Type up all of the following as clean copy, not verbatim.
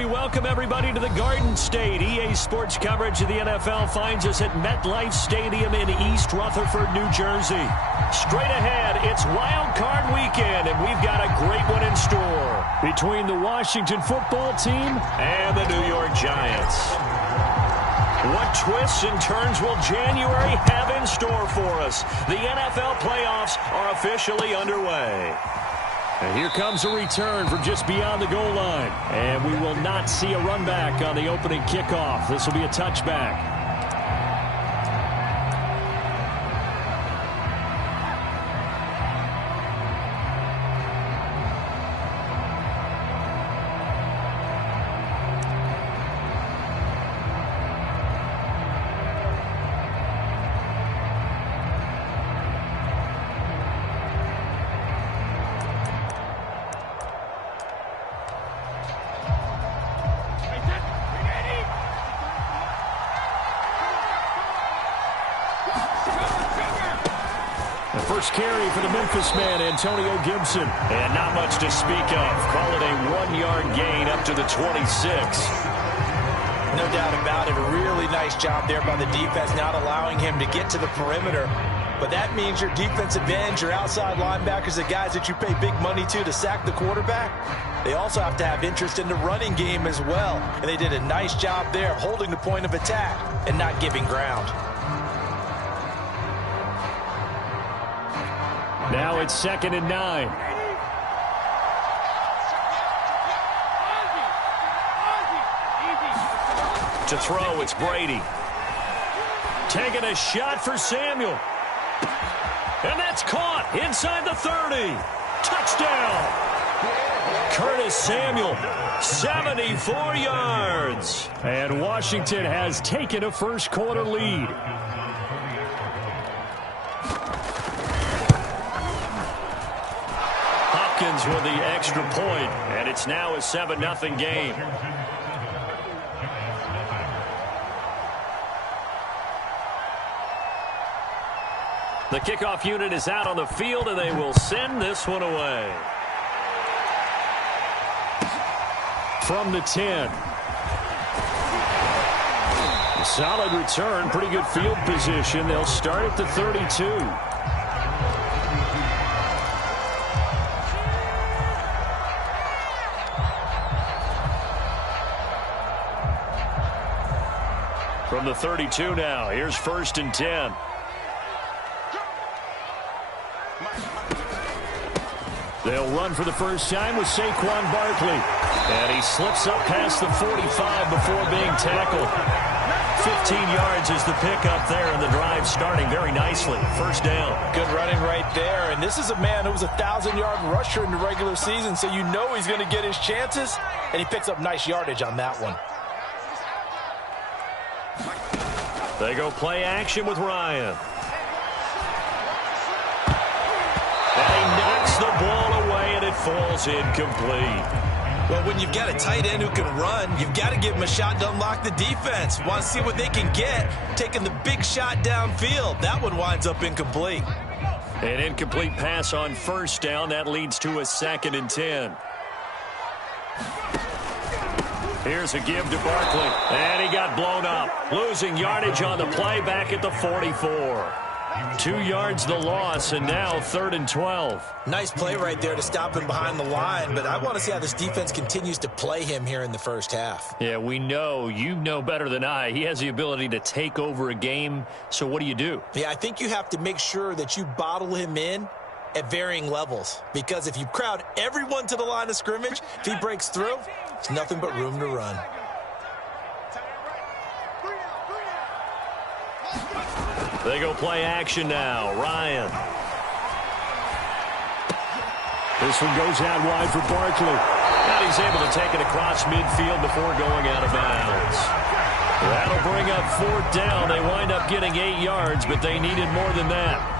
we welcome everybody to the Garden State. EA Sports coverage of the NFL finds us at MetLife Stadium in East Rutherford, New Jersey. Straight ahead, it's Wild Card Weekend, and we've got a great one in store between the Washington football team and the New York Giants. What twists and turns will January have in store for us? The NFL playoffs are officially underway. And here comes a return from just beyond the goal line. And we will not see a run back on the opening kickoff. This will be a touchback. First carry for the Memphis man, Antonio Gibson. And not much to speak of. Call it a 1-yard gain up to the 26. No doubt about it. A really nice job there by the defense, not allowing him to get to the perimeter. But that means your defensive ends, your outside linebackers, the guys that you pay big money to sack the quarterback, they also have to have interest in the running game as well. And they did a nice job there of holding the point of attack and not giving ground. Now it's 2nd and 9. To throw, it's Brady. Taking a shot for Samuel. And that's caught inside the 30. Touchdown. Curtis Samuel, 74 yards. And Washington has taken a first quarter lead. With the extra point, and it's now a 7-0 game. The kickoff unit is out on the field, and they will send this one away. From the 10. Solid return, pretty good field position. They'll start at the 32. From the 32 now, here's 1st and 10. They'll run for the first time with Saquon Barkley. And he slips up past the 45 before being tackled. 15 yards is the pickup there, and the drive starting very nicely. First down. Good running right there. And this is a man who was a 1,000-yard rusher in the regular season, so you know he's going to get his chances, and he picks up nice yardage on that one. They go play action with Ryan. And he knocks the ball away, and it falls incomplete. Well, when you've got a tight end who can run, you've got to give him a shot to unlock the defense. Want to see what they can get, taking the big shot downfield. That one winds up incomplete. An incomplete pass on first down. That leads to a 2nd and 10. Here's a give to Barkley, and he got blown up. Losing yardage on the play back at the 44. 2 yards the loss, and now 3rd and 12. Nice play right there to stop him behind the line, but I want to see how this defense continues to play him here in the first half. Yeah, we know, you know better than I, he has the ability to take over a game, so what do? Yeah, I think you have to make sure that you bottle him in at varying levels, because if you crowd everyone to the line of scrimmage, if he breaks through, it's nothing but room to run. They go play action now. Ryan. This one goes out wide for Barkley. And he's able to take it across midfield before going out of bounds. That'll bring up 4th down. They wind up getting 8 yards, but they needed more than that.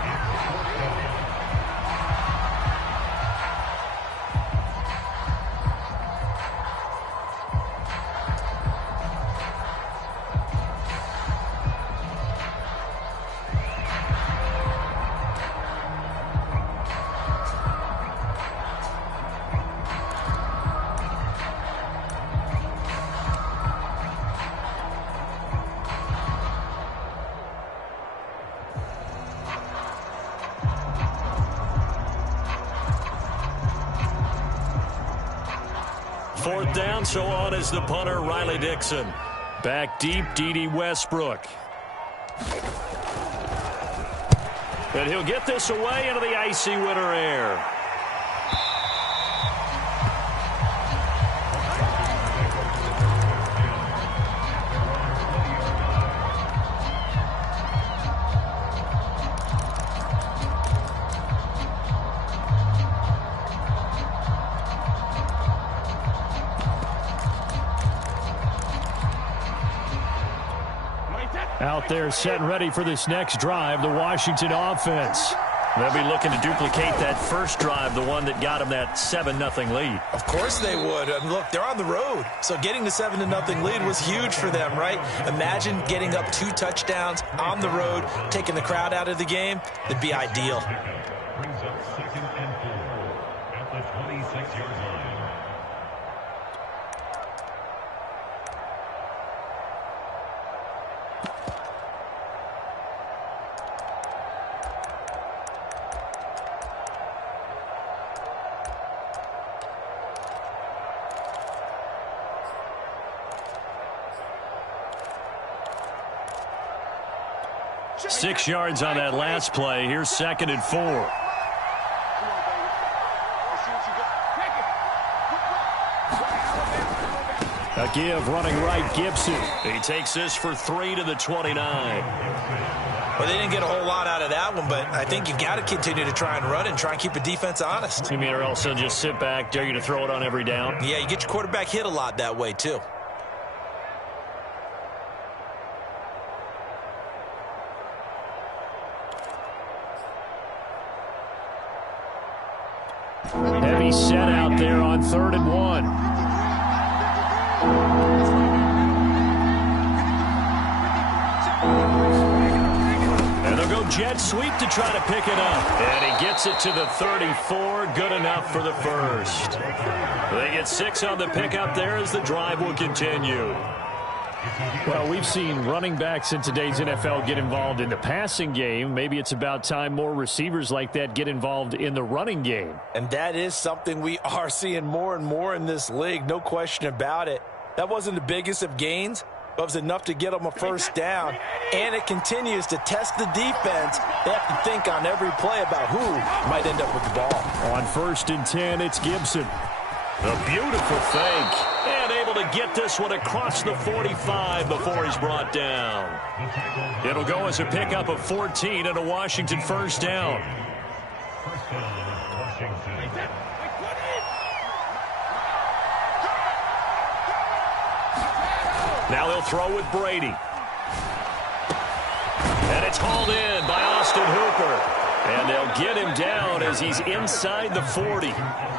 4th down, so on is the punter, Riley Dixon. Back deep, D.D. Westbrook. And he'll get this away into the icy winter air. Out there set and ready for this next drive, the Washington offense. They'll be looking to duplicate that first drive, the one that got them that 7-0 lead. Of course they would. Look, they're on the road, so getting the 7-0 lead was huge for them, right? Imagine getting up 2 touchdowns on the road, taking the crowd out of the game. That'd be ideal. Brings up 2nd and 4 at the 26-yard line. Six yards on that last play. Here's 2nd and 4. A give running right, Gibson. He takes this for 3 to the 29. Well, they didn't get a whole lot out of that one, but I think you got to continue to try and run and try and keep the defense honest. You mean or else they'll just sit back, dare you to throw it on every down? Yeah, you get your quarterback hit a lot that way, too. Heavy set out there on 3rd and 1. And they'll go jet sweep to try to pick it up. And he gets it to the 34. Good enough for the first. They get 6 on the pickup there as the drive will continue. Well, we've seen running backs in today's NFL get involved in the passing game. Maybe it's about time more receivers like that get involved in the running game. And that is something we are seeing more and more in this league, no question about it. That wasn't the biggest of gains, but it was enough to get them a first down. And it continues to test the defense. They have to think on every play about who might end up with the ball. On 1st and 10, it's Gibson. A beautiful fake. And able to get this one across the 45 before he's brought down. It'll go as a pickup of 14 and a Washington first down. First down, Washington. Now they'll throw with Brady. And it's hauled in by Austin Hooper. And they'll get him down as he's inside the 40.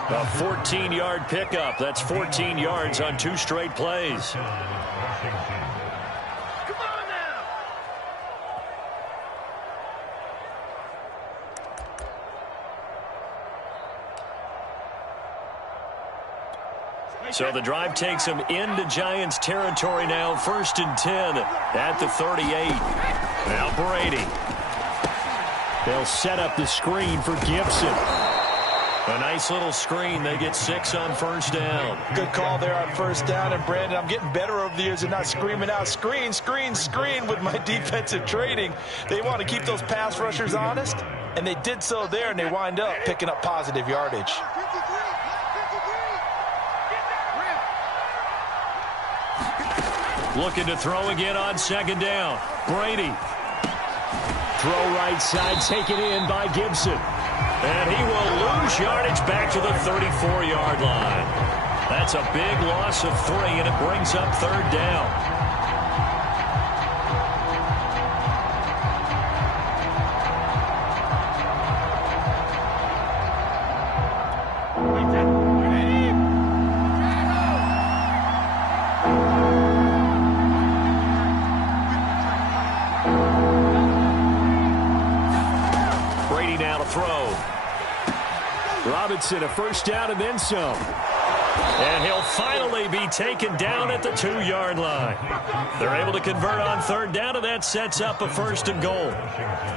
A 14-yard pickup. That's 14 yards on 2 straight plays. Come on now. So the drive takes him into Giants territory now. 1st and 10 at the 38. Now Brady. They'll set up the screen for Gibson. A nice little screen. They get 6 on first down. Good call there on first down. And, Brandon, I'm getting better over the years and not screaming out, screen, screen, screen with my defensive trading. They want to keep those pass rushers honest, and they did so there, and they wind up picking up positive yardage. Looking to throw again on 2nd down. Brady. Throw right side, taken in by Gibson. And he will lose yardage back to the 34-yard line. That's a big loss of 3, and it brings up 3rd down. Robinson, a first down and then some. And he'll finally be taken down at the 2-yard line. They're able to convert on 3rd down, and that sets up a 1st and goal.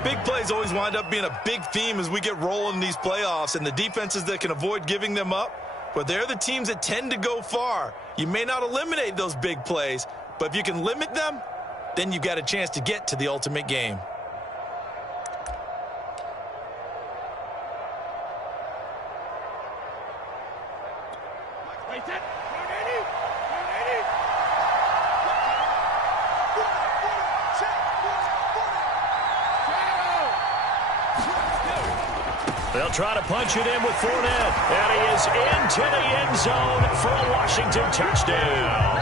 Big plays always wind up being a big theme as we get rolling in these playoffs, and the defenses that can avoid giving them up, But they're the teams that tend to go far. You may not eliminate those big plays, but if you can limit them, then you've got a chance to get to the ultimate game. They'll try to punch it in with Fournette. And he is into the end zone for a Washington touchdown.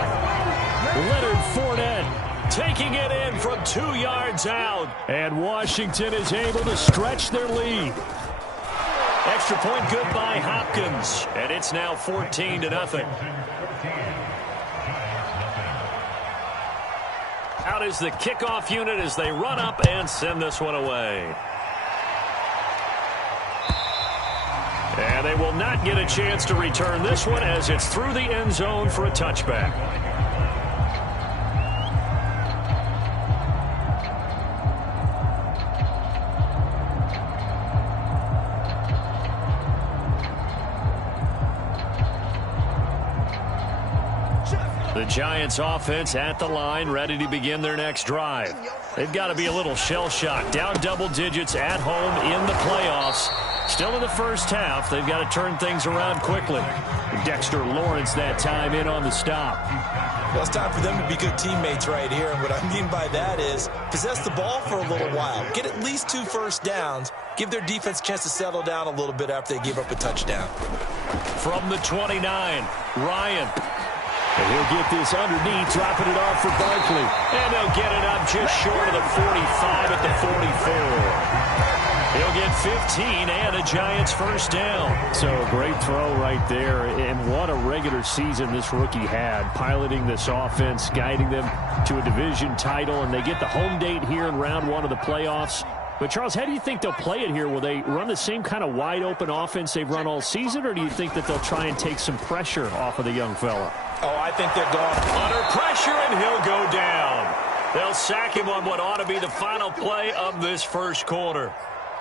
Leonard Fournette taking it in from 2 yards out. And Washington is able to stretch their lead. Extra point good by Hopkins. And it's now 14-0. Out is the kickoff unit as they run up and send this one away. And they will not get a chance to return this one as it's through the end zone for a touchback. The Giants offense at the line, ready to begin their next drive. They've got to be a little shell-shocked. Down double digits at home in the playoffs. Still in the first half. They've got to turn things around quickly. Dexter Lawrence that time in on the stop. Well, it's time for them to be good teammates right here. And what I mean by that is possess the ball for a little while. Get at least 2 first downs. Give their defense a chance to settle down a little bit after they give up a touchdown. From the 29, Ryan. And he'll get this underneath, dropping it off for Barkley. And they'll get it up just short of the 45 at the 44. He'll get 15 and a Giants first down. So a great throw right there. And what a regular season this rookie had, piloting this offense, guiding them to a division title. And they get the home date here in round 1 of the playoffs. But, Charles, how do you think they'll play it here? Will they run the same kind of wide-open offense they've run all season, or do you think that they'll try and take some pressure off of the young fella? Oh, I think they're going under pressure, and he'll go down. They'll sack him on what ought to be the final play of this first quarter.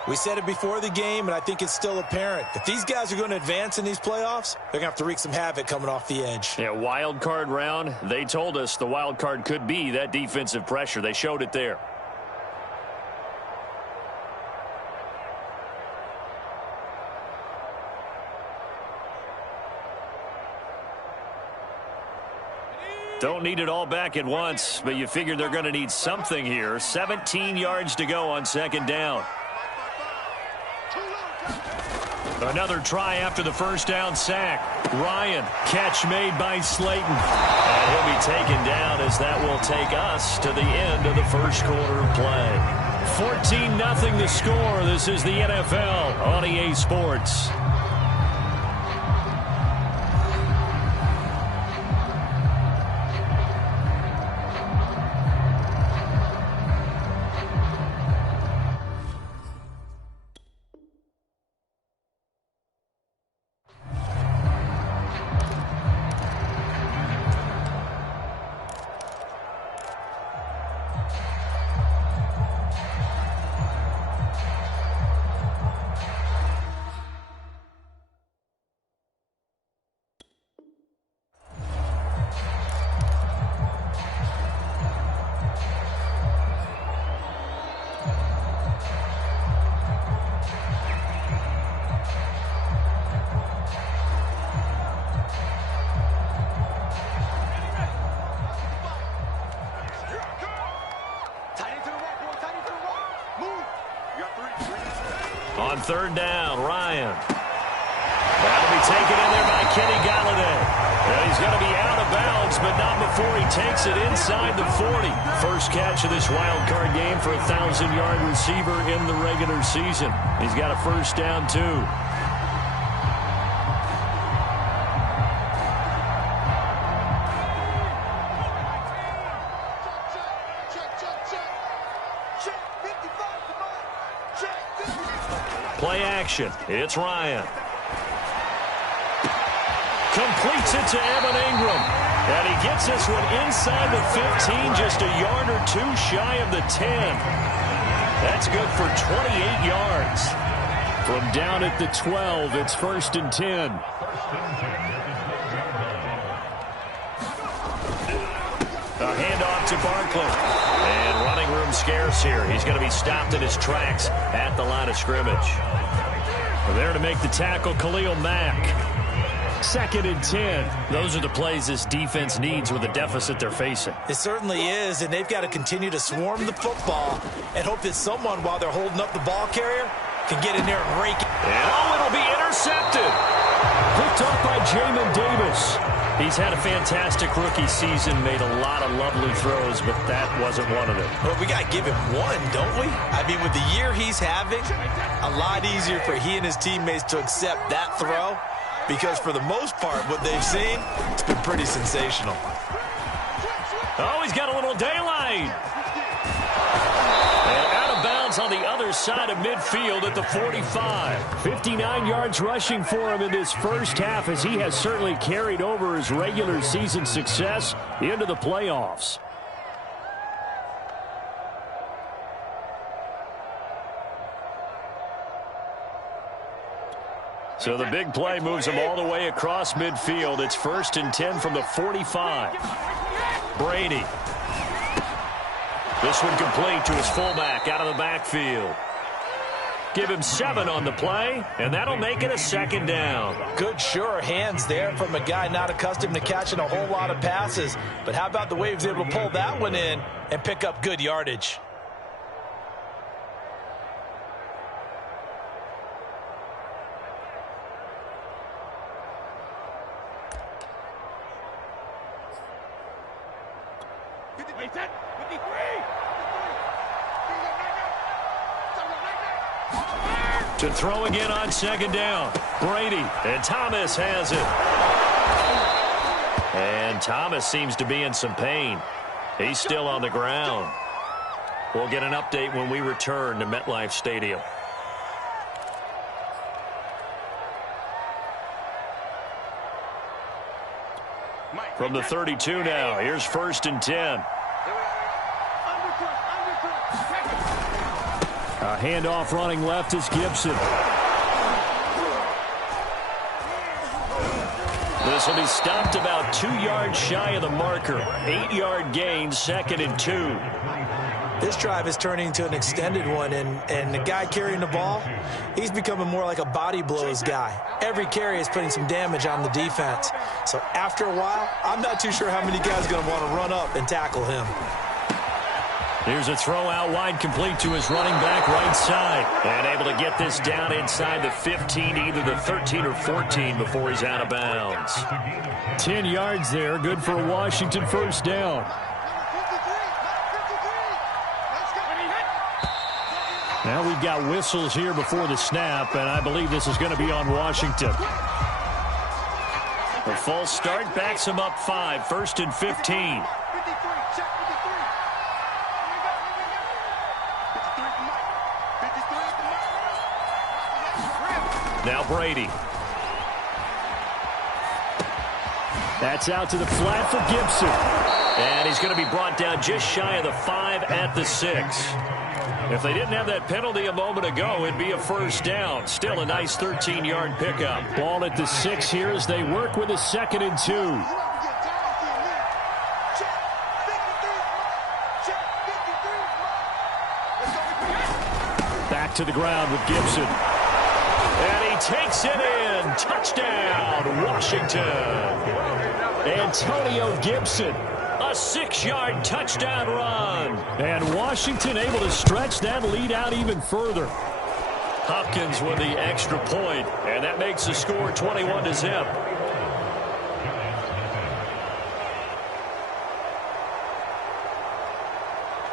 We said it before the game, and I think it's still apparent. If these guys are going to advance in these playoffs, they're going to have to wreak some havoc coming off the edge. Yeah, wild card round. They told us the wild card could be that defensive pressure. They showed it there. Don't need it all back at once, but you figure they're going to need something here. 17 yards to go on second down. Another try after the first down sack. Ryan, catch made by Slayton. And he'll be taken down as that will take us to the end of the first quarter of play. 14-0 the score. This is the NFL on EA Sports. On third down, Ryan. That'll be taken in there by Kenny Galladay. Well, he's going to be out of bounds, but not before he takes it inside the 40. First catch of this wild card game for a 1,000-yard receiver in the regular season. He's got a first down, too. Play action. It's Ryan. Completes it to Evan Ingram. And he gets this one inside the 15, just a yard or two shy of the 10. That's good for 28 yards. From down at the 12, it's 1st and 10. A handoff to Barkley. And running room scarce here. He's going to be stopped in his tracks at the line of scrimmage. There to make the tackle, Khalil Mack. 2nd and 10. Those are the plays this defense needs with the deficit they're facing. It certainly is, and they've got to continue to swarm the football and hope that someone, while they're holding up the ball carrier, can get in there and rake it. And it'll be intercepted. Picked up by Jamin Davis. He's had a fantastic rookie season, made a lot of lovely throws, but that wasn't one of them. Well, we got to give him one, don't we? I mean, with the year he's having, a lot easier for he and his teammates to accept that throw, because for the most part, what they've seen, it's been pretty sensational. Oh, he's got a little daylight. And out of bounds on the other side of midfield at the 45. 59 yards rushing for him in this first half, as he has certainly carried over his regular season success into the playoffs. So the big play moves him all the way across midfield. It's 1st and 10 from the 45. Brady. This one complete to his fullback out of the backfield. Give him 7 on the play, and that'll make it a 2nd down. Good, sure hands there from a guy not accustomed to catching a whole lot of passes. But how about the way he was able to pull that one in and pick up good yardage? To throw again on 2nd down. Brady, and Thomas has it. And Thomas seems to be in some pain. He's still on the ground. We'll get an update when we return to MetLife Stadium. From the 32 now, here's 1st and 10. A handoff running left is Gibson. This will be stopped about 2 yards shy of the marker. 8-yard gain, 2nd and 2. This drive is turning into an extended one, and the guy carrying the ball, he's becoming more like a body blows guy. Every carry is putting some damage on the defense. So after a while, I'm not too sure how many guys are going to want to run up and tackle him. Here's a throw out wide, complete to his running back right side. And able to get this down inside the 15, either the 13 or 14 before he's out of bounds. 10 yards there, good for a Washington 1st down. Now we've got whistles here before the snap, and I believe this is going to be on Washington. A false start backs him up 5, 1st and 15. Now Brady. That's out to the flat for Gibson. And he's going to be brought down just shy of the 5 at the 6. If they didn't have that penalty a moment ago, it'd be a 1st down. Still a nice 13-yard pickup. Ball at the 6 here as they work with a 2nd and 2. Back to the ground with Gibson. And he takes it in. Touchdown, Washington. Antonio Gibson. A 6-yard touchdown run. And Washington able to stretch that lead out even further. Hopkins with the extra point, and that makes the score 21-0.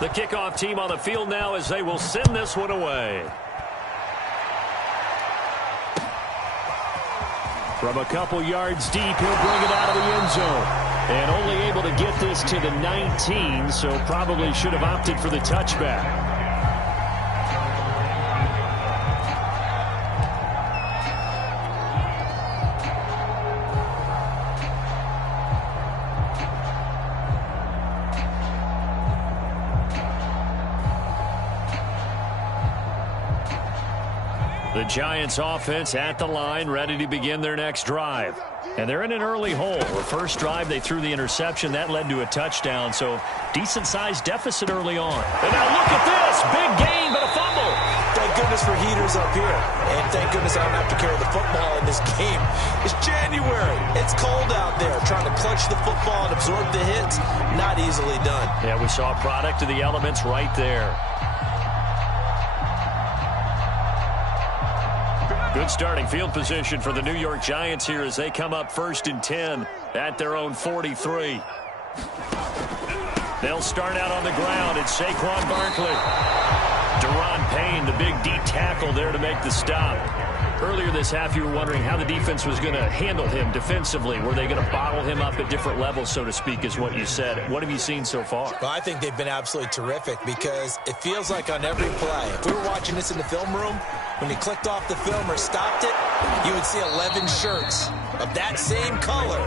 The kickoff team on the field now as they will send this one away. From a couple yards deep, he'll bring it out of the end zone. And only able to get this to the 19, so probably should have opted for the touchback. The Giants offense at the line, ready to begin their next drive. And they're in an early hole. The first drive, they threw the interception. That led to a touchdown, so decent-sized deficit early on. And now look at this. Big gain, but a fumble. Thank goodness for heaters up here. And thank goodness I don't have to carry the football in this game. It's January. It's cold out there. Trying to clutch the football and absorb the hits, not easily done. Yeah, we saw a product of the elements right there. Good starting field position for the New York Giants here as they come up 1st and 10 at their own 43. They'll start out on the ground. It's Saquon Barkley. Deron Payne, the big D tackle there to make the stop. Earlier this half, you were wondering how the defense was going to handle him defensively. Were they going to bottle him up at different levels, so to speak, is what you said. What have you seen so far? Well, I think they've been absolutely terrific because it feels like on every play, if we were watching this in the film room, when he clicked off the film or stopped it, you would see 11 shirts of that same color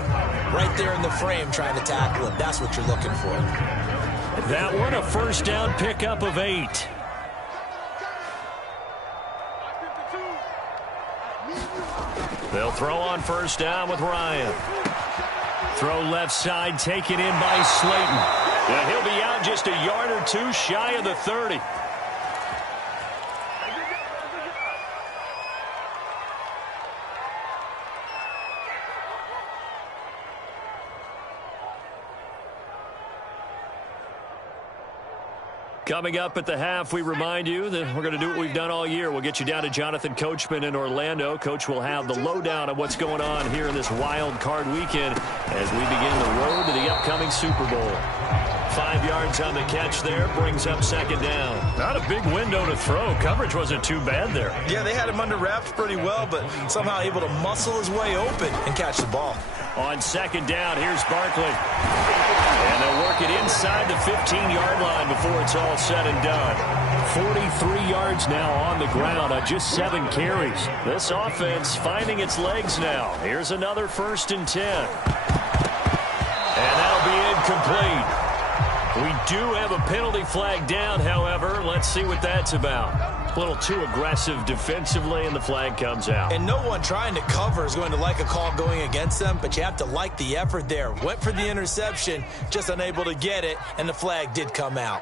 right there in the frame trying to tackle him. That's what you're looking for. That one, a first down pickup of 8. They'll throw on first down with Ryan. Throw left side, taken in by Slayton. And he'll be out just a yard or two shy of the 30. Coming up at the half, we remind you that we're going to do what we've done all year. We'll get you down to Jonathan Coachman in Orlando. Coach will have the lowdown of what's going on here in this wild card weekend as we begin the road to the upcoming Super Bowl. 5 yards on the catch there, brings up second down. Not a big window to throw. Coverage wasn't too bad there. Yeah, they had him under wraps pretty well, but somehow able to muscle his way open and catch the ball. On second down, here's Barkley. And they'll work it inside the 15-yard line before it's all said and done. 43 yards now on the ground on just 7 carries. This offense finding its legs now. Here's another 1st and 10. And that'll be incomplete. We do have a penalty flag down, however. Let's see what that's about. A little too aggressive defensively, and the flag comes out. And no one trying to cover is going to like a call going against them, but you have to like the effort there. Went for the interception, just unable to get it, and the flag did come out.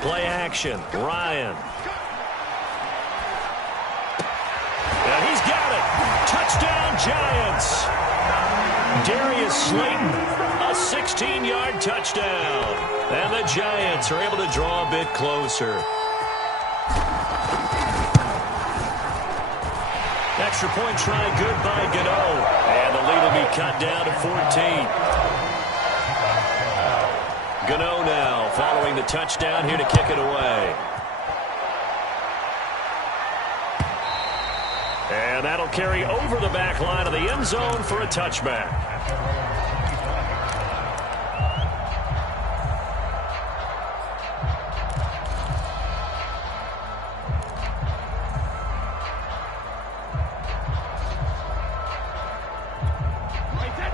Play action, Ryan. And he's got it. Touchdown, Giants. Darius Slayton, a 16-yard touchdown. And the Giants are able to draw a bit closer. Extra point try good by Gano. And the lead will be cut down to 14. Gano now following the touchdown here to kick it away. And that'll carry over the back line of the end zone for a touchback.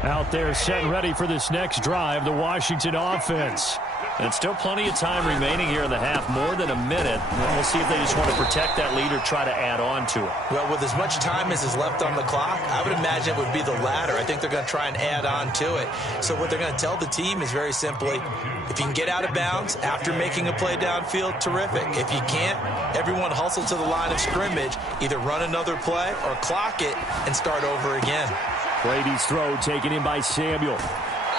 Out there set and ready for this next drive, the Washington offense. And still plenty of time remaining here in the half, more than a minute. We'll see if they just want to protect that lead or try to add on to it. Well, with as much time as is left on the clock, I would imagine it would be the latter. I think they're going to try and add on to it. So what they're going to tell the team is very simply, if you can get out of bounds after making a play downfield, terrific. If you can't, everyone hustle to the line of scrimmage, either run another play or clock it and start over again. Brady's throw taken in by Samuel.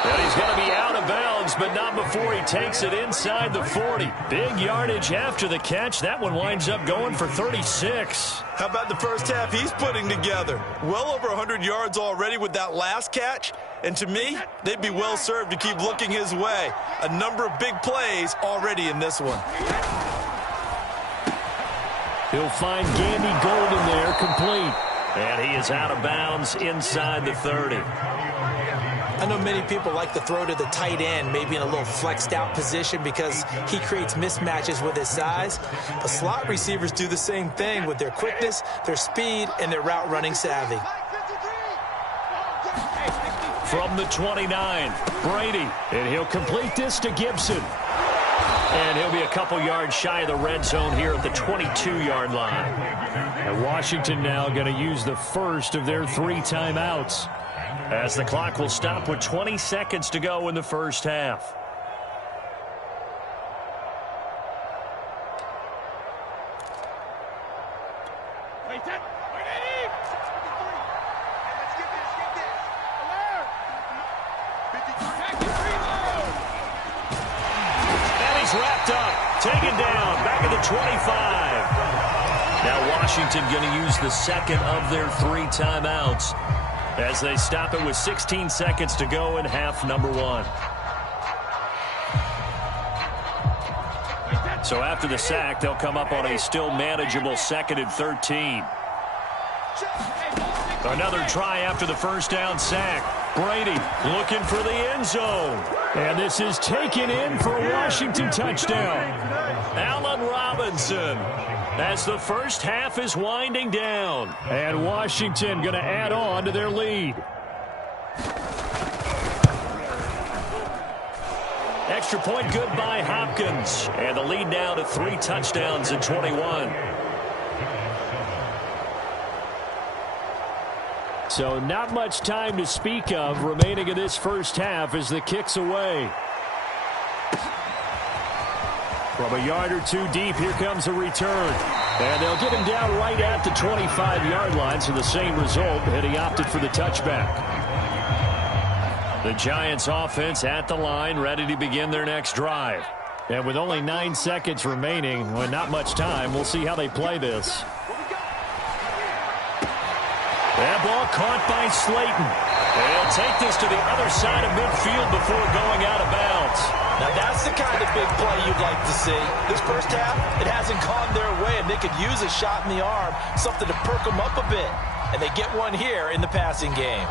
And he's going to be out of bounds, but not before he takes it inside the 40. Big yardage after the catch. That one winds up going for 36. How about the first half he's putting together? Well over 100 yards already with that last catch. And to me, they'd be well served to keep looking his way. A number of big plays already in this one. He'll find Gandy Golden there, complete. And he is out of bounds inside the 30. I know many people like to throw to the tight end, maybe in a little flexed out position because he creates mismatches with his size. But slot receivers do the same thing with their quickness, their speed, and their route running savvy. From the 29, Brady, and he'll complete this to Gibson. And he'll be a couple yards shy of the red zone here at the 22-yard line. And Washington now going to use the first of their 3 timeouts, as the clock will stop with 20 seconds to go in the first half. Wrapped up, taken down, back at the 25. Now Washington going to use the second of their 3 timeouts as they stop it with 16 seconds to go in half number 1. So after the sack, they'll come up on a still manageable 2nd and 13. Another try after the first down sack. Brady looking for the end zone. And this is taken in for a Washington touchdown. Allen Robinson, as the first half is winding down. And Washington going to add on to their lead. Extra point good by Hopkins. And the lead now to 3 touchdowns in 21. So not much time to speak of remaining in this first half as the kick's away. From a yard or 2 deep, here comes a return. And they'll get him down right at the 25-yard line, so the same result, and he opted for the touchback. The Giants offense at the line, ready to begin their next drive. And with only 9 seconds remaining, well, not much time, we'll see how they play this. That ball caught by Slayton. They'll take this to the other side of midfield before going out of bounds. Now that's the kind of big play you'd like to see. This first half, it hasn't gone their way, and they could use a shot in the arm, something to perk them up a bit. And they get one here in the passing game.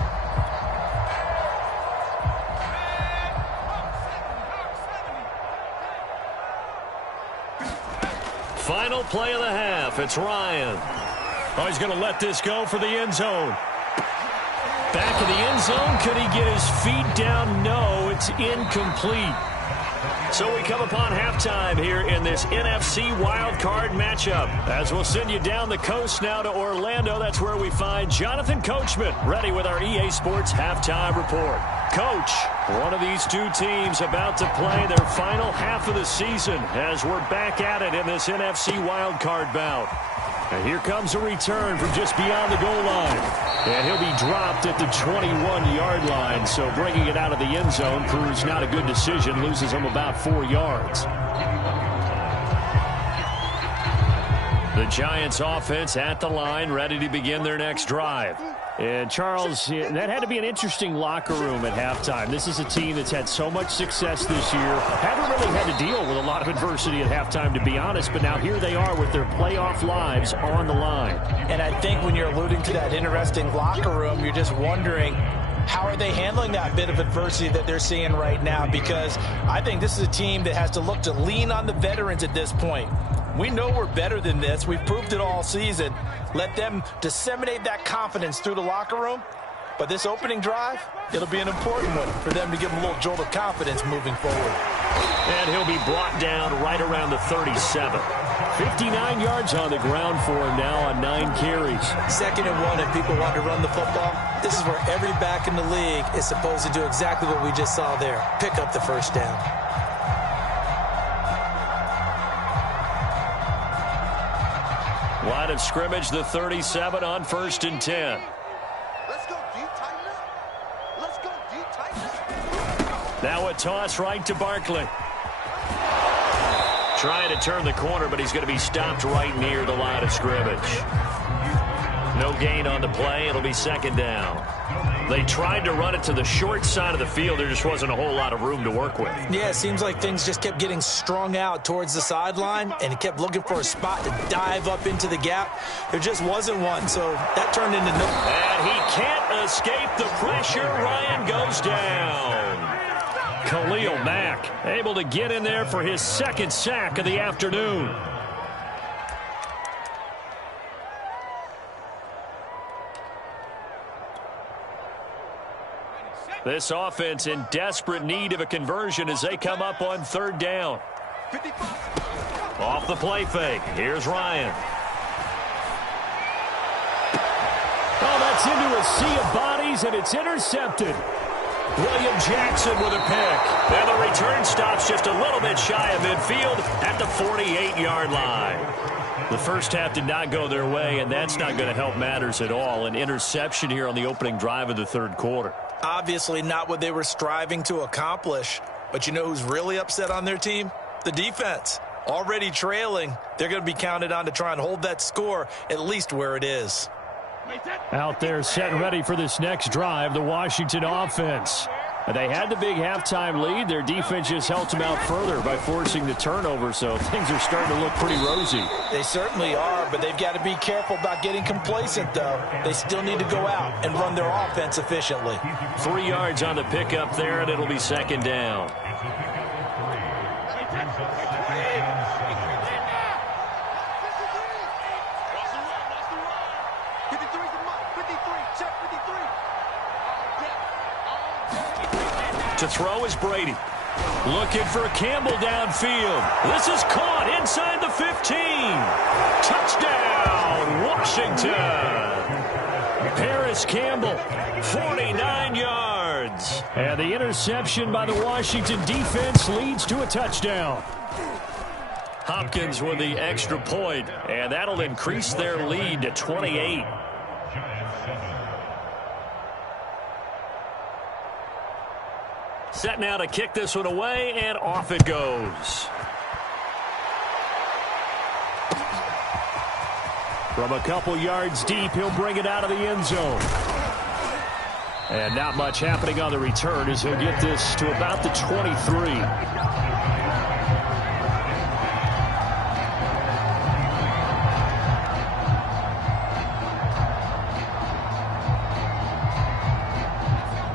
Final play of the half. It's Ryan. Oh, he's going to let this go for the end zone. Back of the end zone. Could he get his feet down? No, it's incomplete. So we come upon halftime here in this NFC wildcard matchup. As we'll send you down the coast now to Orlando. That's where we find Jonathan Coachman ready with our EA Sports halftime report. Coach, one of these 2 teams about to play their final half of the season as we're back at it in this NFC wildcard bout. And here comes a return from just beyond the goal line. And he'll be dropped at the 21-yard line. So bringing it out of the end zone proves not a good decision. Loses him about 4 yards. The Giants offense at the line, ready to begin their next drive. And Charles, that had to be an interesting locker room at halftime. This is a team that's had so much success this year. Haven't really had to deal with a lot of adversity at halftime, to be honest. But now here they are with their playoff lives on the line. And I think when you're alluding to that interesting locker room, you're just wondering, how are they handling that bit of adversity that they're seeing right now? Because I think this is a team that has to look to lean on the veterans at this point. We know we're better than this. We've proved it all season. Let them disseminate that confidence through the locker room. But this opening drive, it'll be an important one for them to give them a little jolt of confidence moving forward. And he'll be brought down right around the 37. 59 yards on the ground for him now on 9 carries. 2nd and 1, if people want to run the football, this is where every back in the league is supposed to do exactly what we just saw there. Pick up the first down. Line of scrimmage, the 37 on 1st and 10. Let's go deep, tighten up. Let's go deep, tighten up. Now a toss right to Barkley. Trying to turn the corner, but he's going to be stopped right near the line of scrimmage. No gain on the play. It'll be 2nd down. They tried to run it to the short side of the field. There just wasn't a whole lot of room to work with. Yeah, it seems like things just kept getting strung out towards the sideline, and he kept looking for a spot to dive up into the gap. There just wasn't one, so that turned into no. And he can't escape the pressure. Ryan goes down. Khalil Mack able to get in there for his 2nd sack of the afternoon. This offense in desperate need of a conversion as they come up on 3rd down. 55. Off the play fake. Here's Ryan. Oh, that's into a sea of bodies, and it's intercepted. William Jackson with a pick. And the return stops just a little bit shy of midfield at the 48-yard line. The first half did not go their way, and that's not going to help matters at all. An interception here on the opening drive of the third quarter. Obviously not what they were striving to accomplish. But you know who's really upset on their team? The defense. Already trailing. They're going to be counted on to try and hold that score at least where it is. Out there set and ready for this next drive, the Washington offense. They had the big halftime lead. Their defense just helped them out further by forcing the turnover, so things are starting to look pretty rosy. They certainly are, but they've got to be careful about getting complacent, though. They still need to go out and run their offense efficiently. 3 yards on the pickup there, and it'll be second down. To throw is Brady. Looking for Campbell downfield. This is caught inside the 15. Touchdown, Washington. Paris Campbell, 49 yards. And the interception by the Washington defense leads to a touchdown. Hopkins with the extra point, and that'll increase their lead to 28. Set now to kick this one away, and off it goes. From a couple yards deep, he'll bring it out of the end zone. And not much happening on the return as he'll get this to about the 23.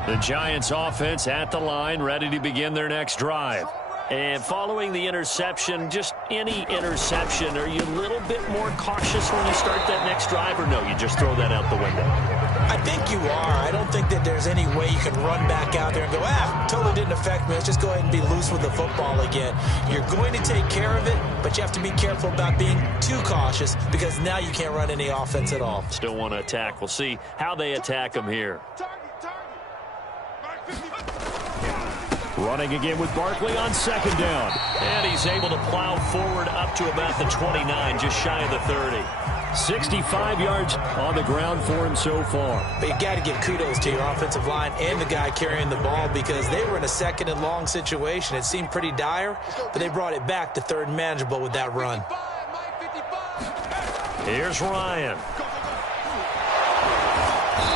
The Giants offense at the line, ready to begin their next drive. And following the interception, just any interception, are you a little bit more cautious when you start that next drive, or no, you just throw that out the window? I think you are. I don't think that there's any way you can run back out there and go, totally didn't affect me. Let's just go ahead and be loose with the football again. You're going to take care of it, but you have to be careful about being too cautious because now you can't run any offense at all. Still want to attack. We'll see how they attack them here. Running again with Barkley on second down. And he's able to plow forward up to about the 29, just shy of the 30. 65 yards on the ground for him so far. But you got to give kudos to your offensive line and the guy carrying the ball because they were in a second and long situation. It seemed pretty dire, but they brought it back to third and manageable with that run. Here's Ryan.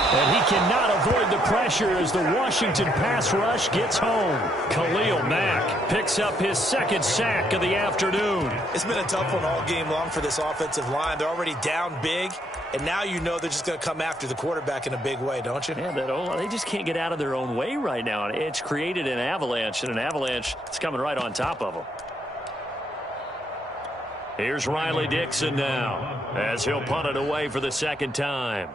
And he cannot avoid the pressure as the Washington pass rush gets home. Khalil Mack picks up his second sack of the afternoon. It's been a tough one all game long for this offensive line. They're already down big, and now you know they're just going to come after the quarterback in a big way, don't you? Yeah, they just can't get out of their own way right now. It's created an avalanche, and an avalanche is coming right on top of them. Here's Riley Dixon now as he'll punt it away for the second time.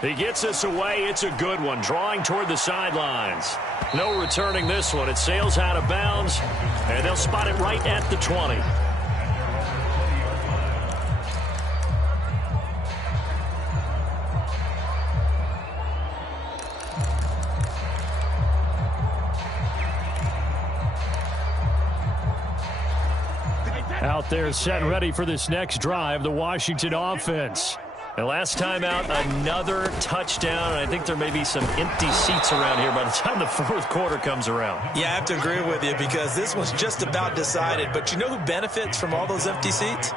He gets this away. It's a good one. Drawing toward the sidelines. No returning this one. It sails out of bounds, and they'll spot it right at the 20. Out there set and ready for this next drive, the Washington offense. And last time out, another touchdown. And I think there may be some empty seats around here by the time the fourth quarter comes around. Yeah, I have to agree with you because this one's just about decided. But you know who benefits from all those empty seats?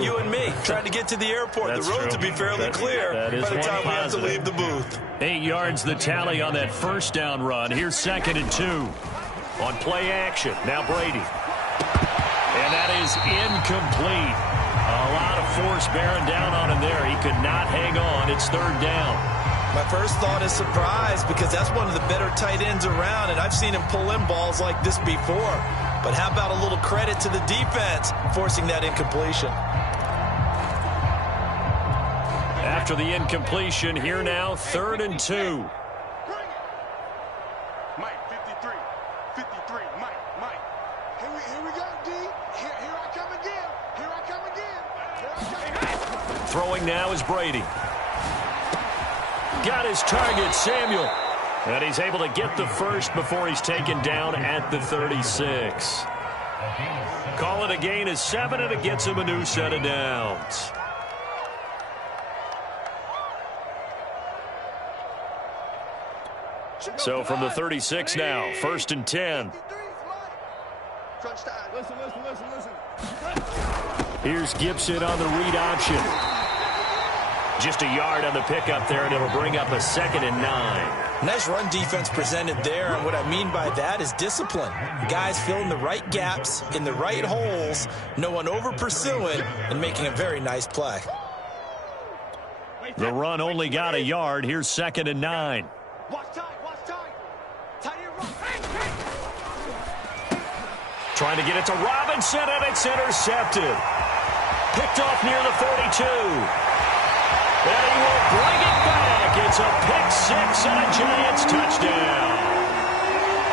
You and me, trying to get to the airport. The road to be fairly clear by the time we have to leave the booth. 8 yards the tally on that first down run. Here's 2nd and 2. On play action, now Brady. And that is incomplete. A lot of force bearing down on him there. He could not hang on. It's 3rd down. My first thought is surprise because that's one of the better tight ends around, and I've seen him pull in balls like this before. But how about a little credit to the defense forcing that incompletion? After the incompletion, here now, 3rd and 2. Mike. Here we go, D. Here I come again. Here I come again. Throwing now is Brady. Got his target, Samuel. And he's able to get the first before he's taken down at the 36. Call it a gain of 7, and it gets him a new set of downs. So from the 36 now, 1st and 10. Listen. Here's Gibson on the read option. Just a yard on the pickup there, and it'll bring up a 2nd and 9. Nice run defense presented there, and what I mean by that is discipline. Guys filling the right gaps in the right holes, no one over pursuing, and making a very nice play. The run only got a yard. Here's 2nd and 9. Watch time. Tight end run. Trying to get it to Robinson, and it's intercepted. Picked off near the 42. And he will bring it back. It's a pick 6 and a Giants touchdown.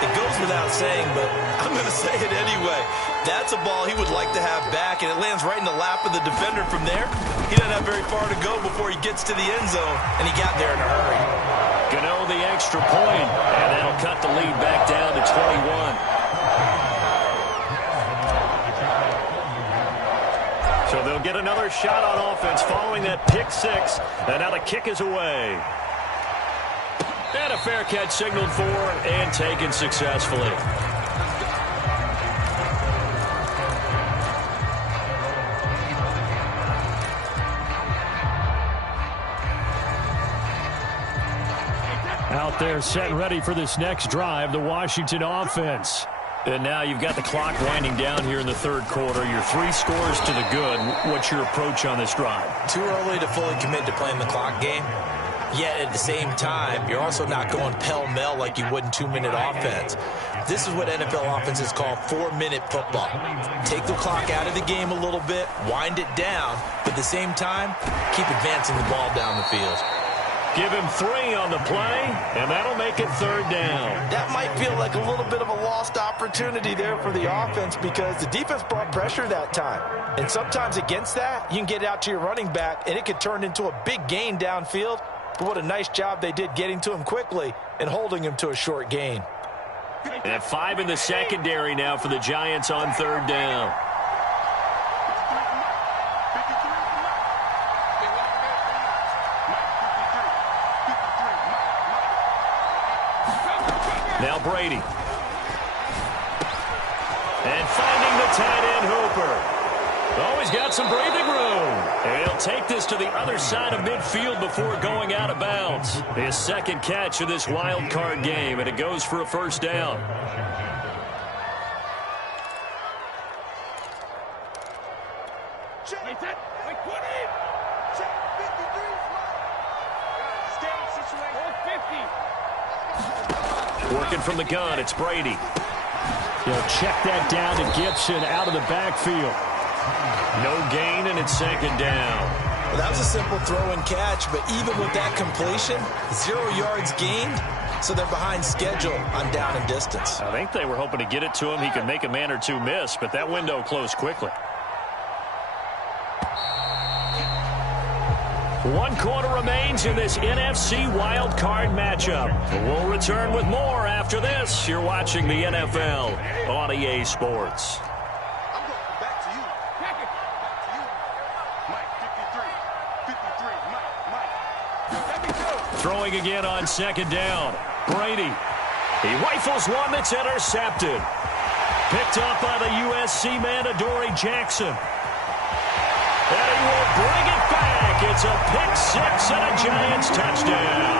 It goes without saying, but I'm going to say it anyway. That's a ball he would like to have back, and it lands right in the lap of the defender from there. He doesn't have very far to go before he gets to the end zone, and he got there in a hurry. Gano the extra point, and that'll cut the lead back down to 21. So they'll get another shot on offense following that pick 6, and now the kick is away. And a fair catch signaled for and taken successfully. Out there set and ready for this next drive, the Washington offense. And now you've got the clock winding down here in the 3rd quarter. You're 3 scores to the good. What's your approach on this drive? Too early to fully commit to playing the clock game. Yet at the same time, you're also not going pell-mell like you would in 2-minute offense. This is what NFL offenses call 4-minute football. Take the clock out of the game a little bit, wind it down, but at the same time, keep advancing the ball down the field. Give him 3 on the play, and that'll make it 3rd down. That might feel like a little bit of a lost opportunity there for the offense because the defense brought pressure that time. And sometimes against that, you can get out to your running back, and it could turn into a big gain downfield. But what a nice job they did getting to him quickly and holding him to a short gain. And 5 in the secondary now for the Giants on 3rd down. Now Brady. And finding the tight end Hooper. Oh, he's got some breathing room. And he'll take this to the other side of midfield before going out of bounds. His 2nd catch of this wild card game, and it goes for a 1st down. Working from the gun, it's Brady. He'll check that down to Gibson out of the backfield. No gain, and it's 2nd down. Well, that was a simple throw and catch, but even with that completion, 0 yards gained, so they're behind schedule on down and distance. I think they were hoping to get it to him. He could make a man or 2 miss, but that window closed quickly. 1 quarter remains in this NFC wild card matchup. We'll return with more after this. You're watching the NFL on EA Sports. I'm going back to you. Back to you. Mike, 53. Mike. Throwing again on 2nd down. Brady. He rifles one that's intercepted. Picked up by the USC man, Adoree Jackson. And he will bring it back. It's a pick 6 and a Giants touchdown.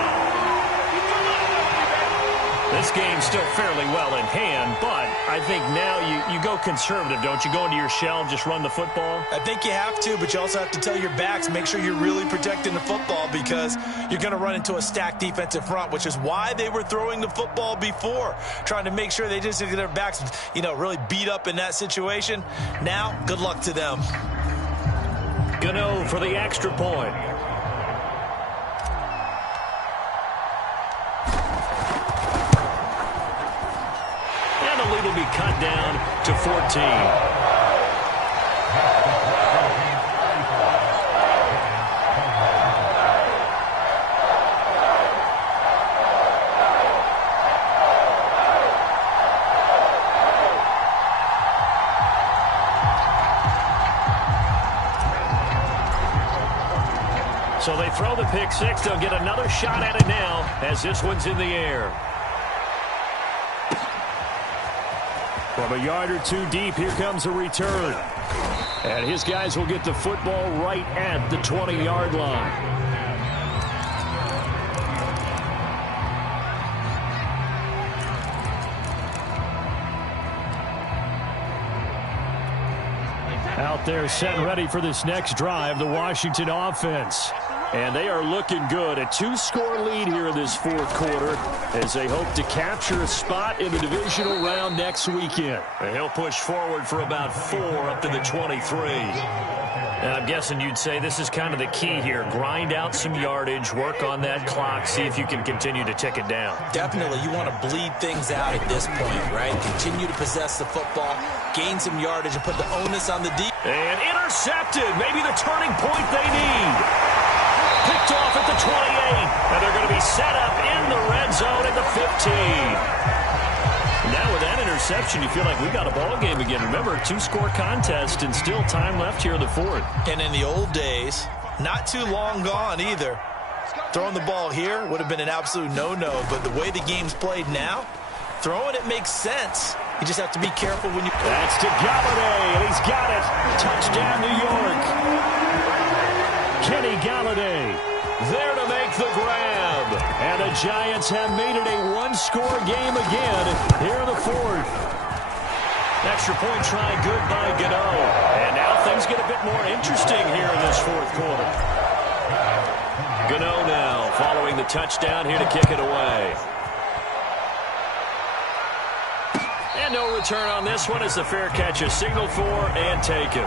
This game's still fairly well in hand, but I think now you go conservative, don't you? Go into your shell and just run the football? I think you have to, but you also have to tell your backs, make sure you're really protecting the football because you're going to run into a stacked defensive front, which is why they were throwing the football before, trying to make sure they just get their backs, really beat up in that situation. Now, good luck to them. Gano for the extra point. And the lead will be cut down to 14. So they throw the pick six. They'll get another shot at it now as this one's in the air. From a yard or two deep, here comes a return. And his guys will get the football right at the 20-yard line. Out there set and ready for this next drive, the Washington offense. And they are looking good. A two-score lead here in this fourth quarter as they hope to capture a spot in the divisional round next weekend. And he'll push forward for about 4 up to the 23. And I'm guessing you'd say this is kind of the key here. Grind out some yardage, work on that clock, see if you can continue to tick it down. Definitely, you want to bleed things out at this point, right? Continue to possess the football, gain some yardage, and put the onus on the deep. And intercepted. Maybe the turning point they need. Picked off at the 28. And they're going to be set up in the red zone at the 15. Now with that interception, you feel like we got a ball game again. Remember, a two-score contest and still time left here in the fourth. And in the old days, not too long gone either. Throwing the ball here would have been an absolute no-no. But the way the game's played now, throwing it makes sense. You just have to be careful when you... That's to Galladay, and he's got it. Touchdown, New York. Kenny Galladay there to make the grab. And the Giants have made it a one-score game again here in the fourth. Extra point try good by Gano. And now things get a bit more interesting here in this fourth quarter. Gano now following the touchdown here to kick it away. And no return on this one as the fair catch is signaled for and taken.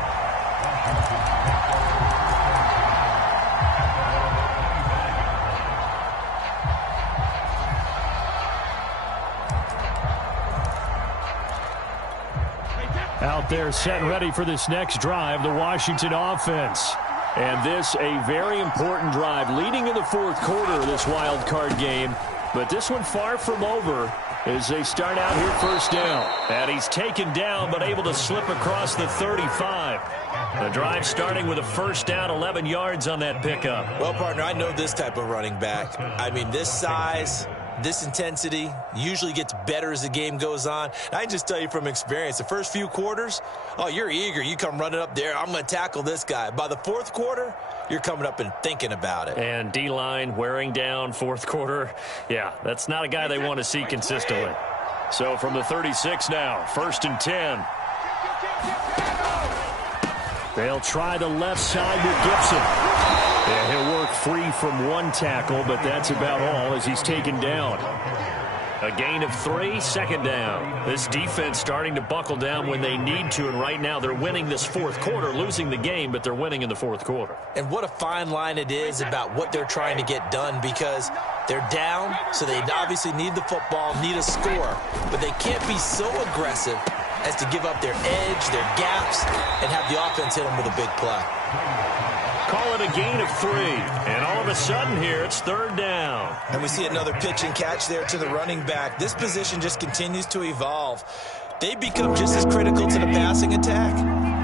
Out there set and ready for this next drive, the Washington offense. And this a very important drive leading in the fourth quarter of this wild card game. But this one far from over as they start out here first down. And he's taken down but able to slip across the 35. The drive starting with a first down, 11 yards on that pickup. Well, partner, I know this type of running back. I mean, this size, this intensity usually gets better as the game goes on. I can just tell you from experience, the first few quarters, oh, you're eager. You come running up there, I'm going to tackle this guy. By the fourth quarter, you're coming up and thinking about it. And D-line wearing down fourth quarter. Yeah, that's not a guy they want to see consistently. So from the 36 now, 1st and 10. They'll try the left side with Gibson. Yeah, he'll work free from one tackle, but that's about all as he's taken down. A gain of 3, second down. This defense starting to buckle down when they need to, and right now they're winning this fourth quarter, losing the game, but they're winning in the fourth quarter. And what a fine line it is about what they're trying to get done, because they're down, so they obviously need the football, need a score, but they can't be so aggressive as to give up their edge, their gaps, and have the offense hit them with a big play. Call it a gain of 3, and all of a sudden here it's third down. And we see another pitch and catch there to the running back. This position just continues to evolve. They become just as critical to the passing attack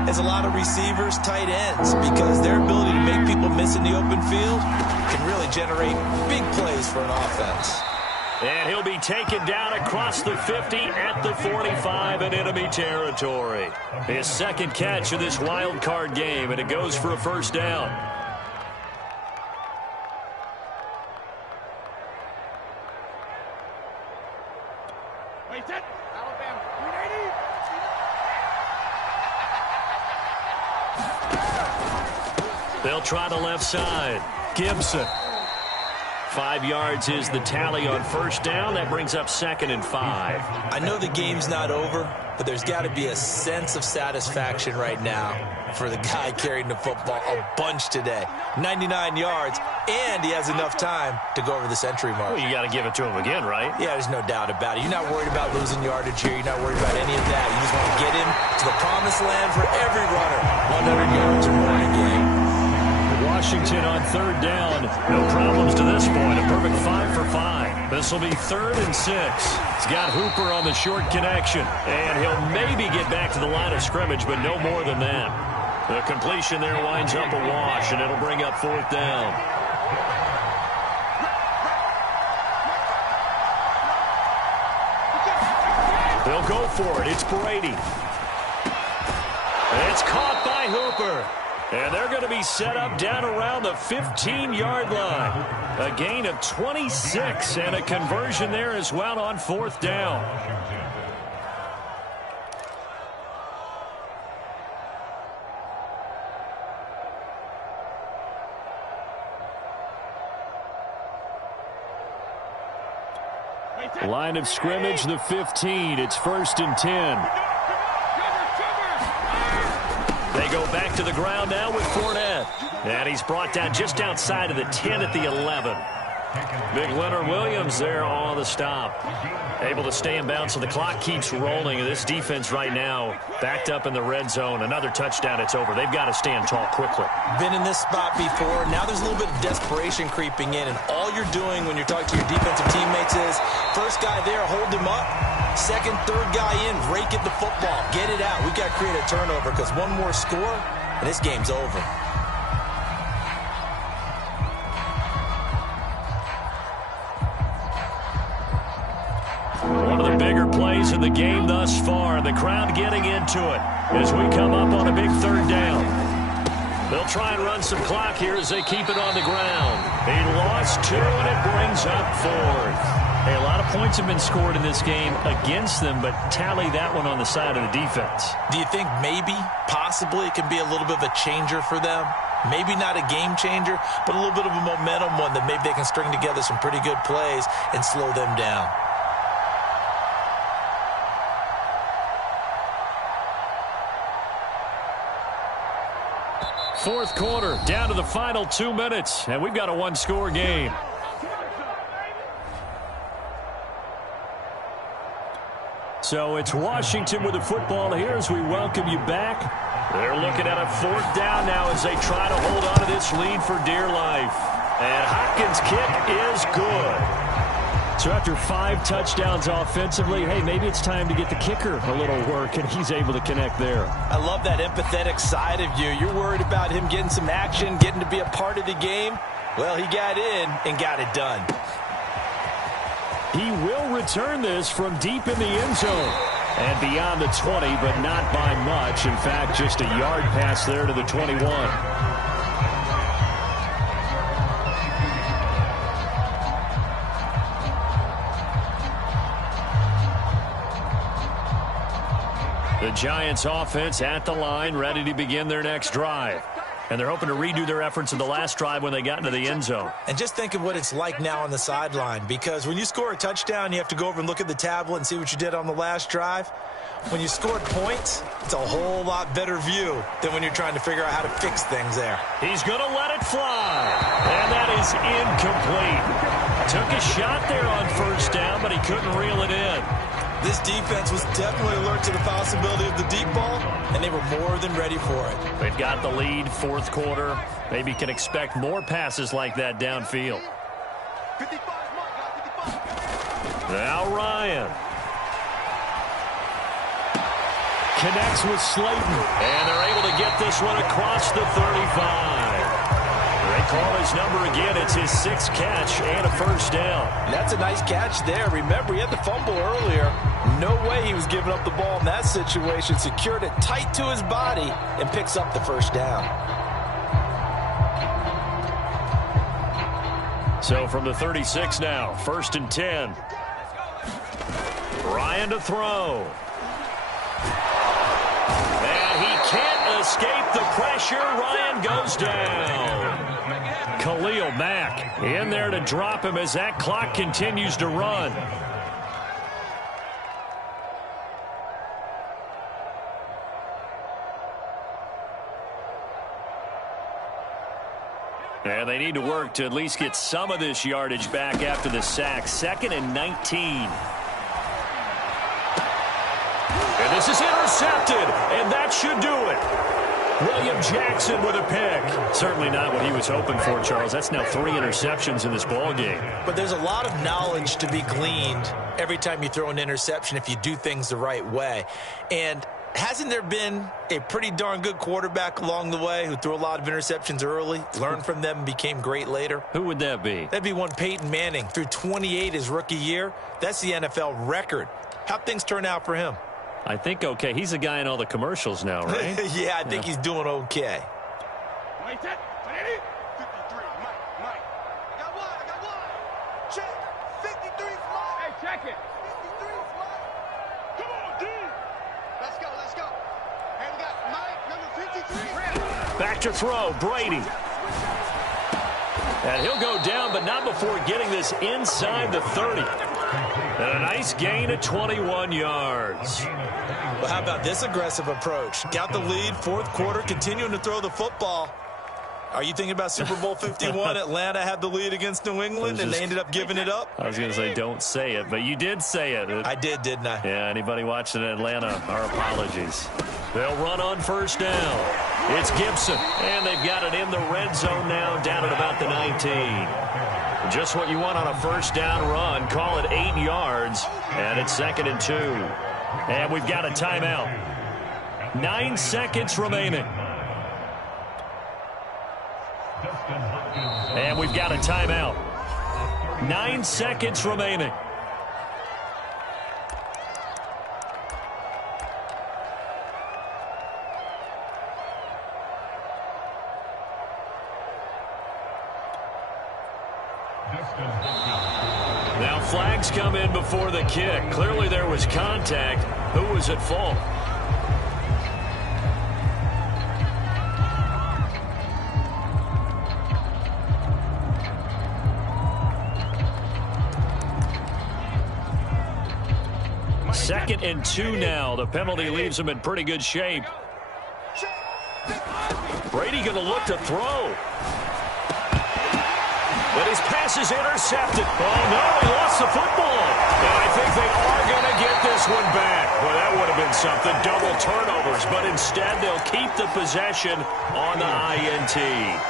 as a lot of receivers, tight ends, because their ability to make people miss in the open field can really generate big plays for an offense. And he'll be taken down across the 50 at the 45 in enemy territory. His second catch of this wild card game, and it goes for a first down. They'll try the left side. Gibson. 5 yards is the tally on first down. That brings up 2nd and 5. I know the game's not over, but there's got to be a sense of satisfaction right now for the guy carrying the football a bunch today. 99 yards, and he has enough time to go over the century mark. Well, you got to give it to him again, right? Yeah, there's no doubt about it. You're not worried about losing yardage here. You're not worried about any of that. You just want to get him to the promised land for every runner. 100 yards or more in a game. Washington on 3rd down. No problems to this point. A perfect 5 for 5. This will be 3rd and 6. He's got Hooper on the short connection. And he'll maybe get back to the line of scrimmage, but no more than that. The completion there winds up a wash, and it'll bring up 4th down. They'll go for it. It's Brady. It's caught by Hooper. And they're going to be set up down around the 15-yard line. A gain of 26 and a conversion there as well on 4th down. Line of scrimmage, the 15. It's 1st and 10. They go back to the ground now with Fournette. And he's brought down just outside of the 10 at the 11. Big Leonard Williams there on the stop. Able to stay in bounds, so the clock keeps rolling. This defense right now backed up in the red zone. Another touchdown, it's over. They've got to stand tall quickly. Been in this spot before. Now there's a little bit of desperation creeping in. And all you're doing when you're talking to your defensive teammates is, first guy there, hold him up. Second, third guy in, rake at the football. Get it out. We've got to create a turnover because one more score, and this game's over. One of the bigger plays in the game thus far. The crowd getting into it as we come up on a big 3rd down. They'll try and run some clock here as they keep it on the ground. He lost 2, and it brings up 4th. Hey, a lot of points have been scored in this game against them, but tally that one on the side of the defense. Do you think maybe, possibly, it can be a little bit of a changer for them? Maybe not a game changer, but a little bit of a momentum one that maybe they can string together some pretty good plays and slow them down. Fourth quarter, down to the final 2 minutes, and we've got a 1-score game. So it's Washington with the football here as we welcome you back. They're looking at a 4th down now as they try to hold on to this lead for dear life. And Hopkins' kick is good. So after 5 touchdowns offensively, hey, maybe it's time to get the kicker a little work, and he's able to connect there. I love that empathetic side of you. You're worried about him getting some action, getting to be a part of the game. Well, he got in and got it done. He will return this from deep in the end zone. And beyond the 20, but not by much. In fact, just a yard pass there to the 21. The Giants offense at the line, ready to begin their next drive. And they're hoping to redo their efforts in the last drive when they got into the end zone. And just think of what it's like now on the sideline, because when you score a touchdown, you have to go over and look at the tablet and see what you did on the last drive. When you scored points, it's a whole lot better view than when you're trying to figure out how to fix things there. He's going to let it fly. And that is incomplete. Took a shot there on first down, but he couldn't reel it in. This defense was definitely alert to the possibility of the deep ball, and they were more than ready for it. They've got the lead, fourth quarter. Maybe can expect more passes like that downfield. Now Ryan. Connects with Slayton. And they're able to get this one across the 35. They call his number again. It's his 6th catch and a first down. That's a nice catch there. Remember, he had the fumble earlier. No way he was giving up the ball in that situation. Secured it tight to his body and picks up the first down. So from the 36 now, 1st and 10. Ryan to throw. And he can't escape the pressure. Ryan goes down. Khalil Mack in there to drop him as that clock continues to run. And they need to work to at least get some of this yardage back after the sack. 2nd and 19. And this is intercepted, and that should do it. William Jackson with a pick. Certainly not what he was hoping for, Charles. That's now 3 interceptions in this ball game. But there's a lot of knowledge to be gleaned every time you throw an interception if you do things the right way. And hasn't there been a pretty darn good quarterback along the way who threw a lot of interceptions early, learned from them, and became great later? Who would that be? That'd be one Peyton Manning. Threw 28 his rookie year. That's the NFL record. How'd things turn out for him? I think okay. He's a guy in all the commercials now, right? Yeah, I think he's doing okay. Mike, 53, Mike. I got one. Check. 53 is Mike. Hey, check it. 53 is Mike. Come on, D. Let's go. Hey, we got Mike, number 53. Back to throw, Brady. And he'll go down, but not before getting this inside the 30. And a nice gain of 21 yards. Well, how about this aggressive approach? Got the lead, 4th quarter, continuing to throw the football. Are you thinking about Super Bowl 51? Atlanta had the lead against New England, and they ended up giving it up? I was going to say don't say it, but you did say it. I did, didn't I? Yeah, anybody watching in Atlanta, our apologies. They'll run on 1st down. It's Gibson, and they've got it in the red zone now, down at about the 19. Just what you want on a 1st down run. Call it 8 yards, and it's 2nd and 2. And we've got a timeout. 9 seconds remaining. And we've got a timeout. 9 seconds remaining. Now flags come in before the kick. Clearly there was contact. Who was at fault? Second and 2 now. The penalty leaves him in pretty good shape. Brady going to look to throw. But his pass is intercepted. Oh, no, he lost the football. And I think they are going to get this one back. Well, that would have been something. Double turnovers. But instead, they'll keep the possession on the INT.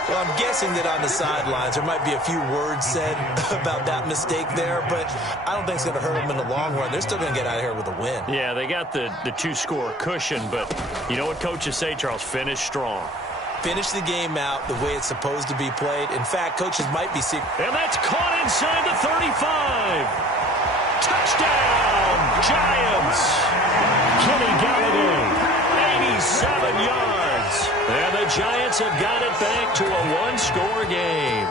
Well, I'm guessing that on the sidelines there might be a few words said about that mistake there, but I don't think it's going to hurt them in the long run. They're still going to get out of here with a win. Yeah, they got the 2-score cushion, but you know what coaches say, Charles? Finish strong. Finish the game out the way it's supposed to be played. In fact, coaches might be secret. And that's caught inside the 35. Touchdown, Giants. Kenny Galladay, 87 yards. And the Giants have got it back to a 1-score game.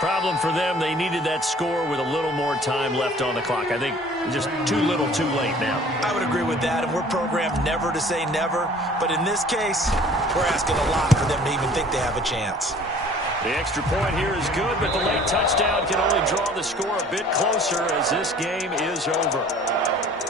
Problem for them, they needed that score with a little more time left on the clock. I think just too little, too late now. I would agree with that, and we're programmed never to say never. But in this case, we're asking a lot for them to even think they have a chance. The extra point here is good, but the late touchdown can only draw the score a bit closer as this game is over.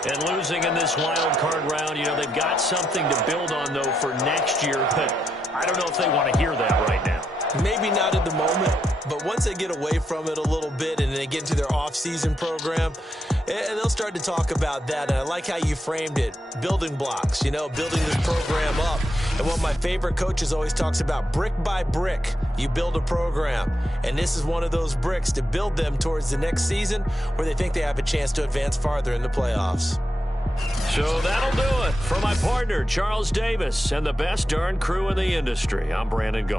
And losing in this wild card round, you know, they've got something to build on, though, for next year. But I don't know if they want to hear that right now. Maybe not at the moment, but once they get away from it a little bit and they get into their off-season program, and they'll start to talk about that. And I like how you framed it, building blocks, you know, building this program up. And one of my favorite coaches always talks about brick by brick, you build a program. And this is one of those bricks to build them towards the next season where they think they have a chance to advance farther in the playoffs. So that'll do it. For my partner, Charles Davis, and the best darn crew in the industry, I'm Brandon Gault.